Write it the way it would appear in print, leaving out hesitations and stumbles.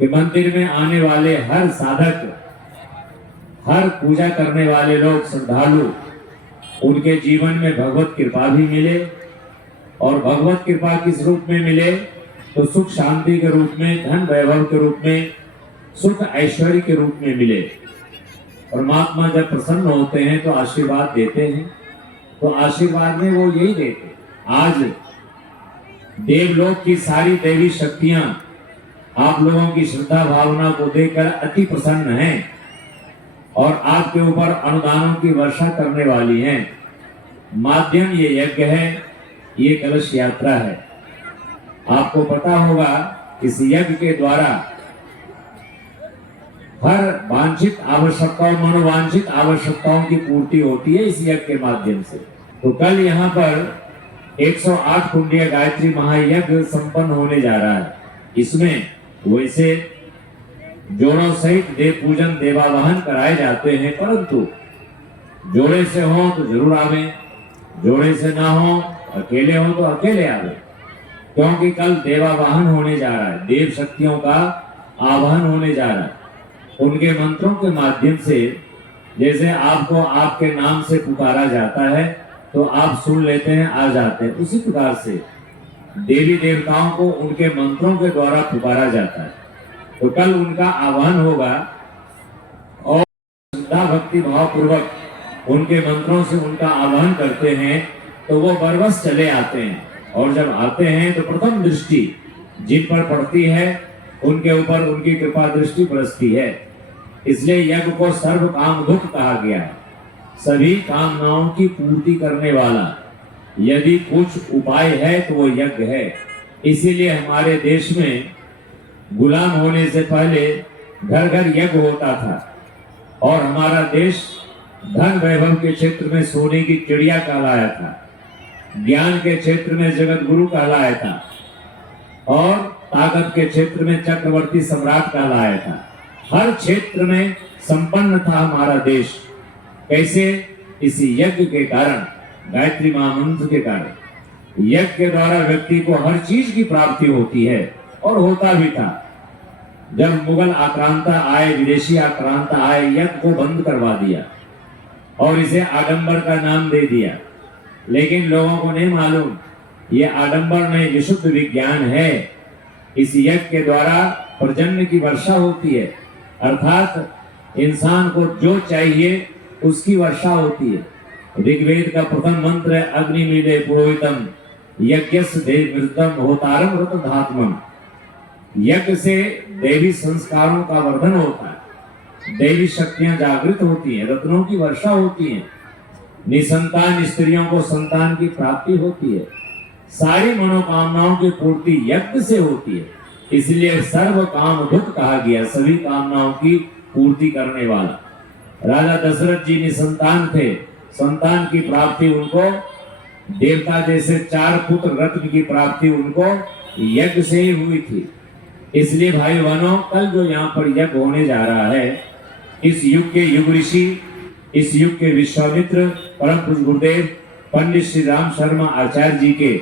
कि मंदिर में आने वाले हर साधक, हर पूजा करने वाले लोग, श्रद्धालु, उनके जीवन में भगवत कृपा भी मिले। और भगवत कृपा किस रूप में मिले? तो सुख शांति के रूप में, धन वैभव के रूप में, सुख ऐश्वर्य के रूप में मिले। परमात्मा जब प्रसन्न होते हैं तो आशीर्वाद देते हैं, तो आशीर्वाद में वो यही देते। आज देवलोक की सारी देवी शक्तियां आप लोगों की श्रद्धा भावना को देखकर अति प्रसन्न हैं और आपके ऊपर अनुदानों की वर्षा करने वाली हैं। माध्यम ये यज्ञ है, ये कलश यात्रा है। आपको पता होगा इस यज्ञ के द्वारा हर वांछित आवश्यकताओं, मनोवांछित आवश्यकताओं की पूर्ति होती है इस यज्ञ के माध्यम से। तो कल यहाँ पर 108 कुंडीय गायत्री महायज्ञ संपन्न होने जा रहा है। इसमें वैसे जोड़ों सहित देव पूजन, देवावाहन कराए जाते हैं, परंतु जोड़े से हो तो जरूर आवे, जोड़े से ना हो, अकेले हो तो अकेले आवे, क्योंकि कल देवावाहन होने जा रहा है, देव शक्तियों का आवाहन होने जा रहा है। उनके मंत्रों के माध्यम से जैसे आपको आपके नाम से पुकारा जाता है तो आप सुन लेते हैं, आ जाते हैं, उसी प्रकार से देवी देवताओं को उनके मंत्रों के द्वारा पुकारा जाता है। तो कल उनका आह्वान होगा और श्रद्धा भक्ति भाव पूर्वक उनके मंत्रों से उनका आह्वान करते हैं तो वो बरबस चले आते हैं। और जब आते हैं तो प्रथम दृष्टि जिन पर पड़ती है उनके ऊपर उनकी कृपा दृष्टि बरसती है। इसलिए यज्ञ को सर्व काम दुख कहा गया है, सभी कामनाओं की पूर्ति करने वाला यदि कुछ उपाय है तो वो यज्ञ है। इसीलिए हमारे देश में गुलाम होने से पहले घर घर यज्ञ होता था और हमारा देश धन वैभव के क्षेत्र में सोने की चिड़िया कहलाया था, ज्ञान के क्षेत्र में जगत गुरु कहलाया था और ताकत के क्षेत्र में चक्रवर्ती सम्राट कहलाया था। हर क्षेत्र में संपन्न था हमारा देश। कैसे? इसी यज्ञ के कारण, गायत्री महामंत्र के कारण। यज्ञ के द्वारा व्यक्ति को हर चीज की प्राप्ति होती है और होता भी था। जब मुगल आक्रांता आए, विदेशी आक्रांता आए, यज्ञ को बंद करवा दिया और इसे आडंबर का नाम दे दिया। लेकिन लोगों को नहीं मालूम ये आडंबर नहीं, विशुद्ध विज्ञान है। इस यज्ञ के द्वारा पर्जन्य की वर्षा होती है, अर्थात इंसान को जो चाहिए उसकी वर्षा होती है। ऋग्वेद का प्रथम मंत्र है अग्निमीले पुरोहितम यज्ञस्य देवृतम होतारम रत धात्मम। यज्ञ से देवी संस्कारों का वर्धन होता है, देवी शक्तियां जागृत होती हैं, रत्नों की वर्षा होती है, निसंतान स्त्रियों को संतान की प्राप्ति होती है, सारी मनोकामनाओं की पूर्ति यज्ञ से होती है। इसलिए सर्व काम दुख कहा गया, सभी कामनाओं की पूर्ति करने वाला। राजा दशरथ जी निसंतान थे, संतान की प्राप्ति उनको देवता जैसे 4 पुत्र रत्न की प्राप्ति उनको यज्ञ से ही हुई थी। इसलिए भाई बहनों, कल जो यहाँ पर यज्ञ होने जा रहा है, इस युग के युग ऋषि, इस युग के विश्वामित्र परम पूज्य गुरुदेव पंडित श्री राम शर्मा आचार्य जी के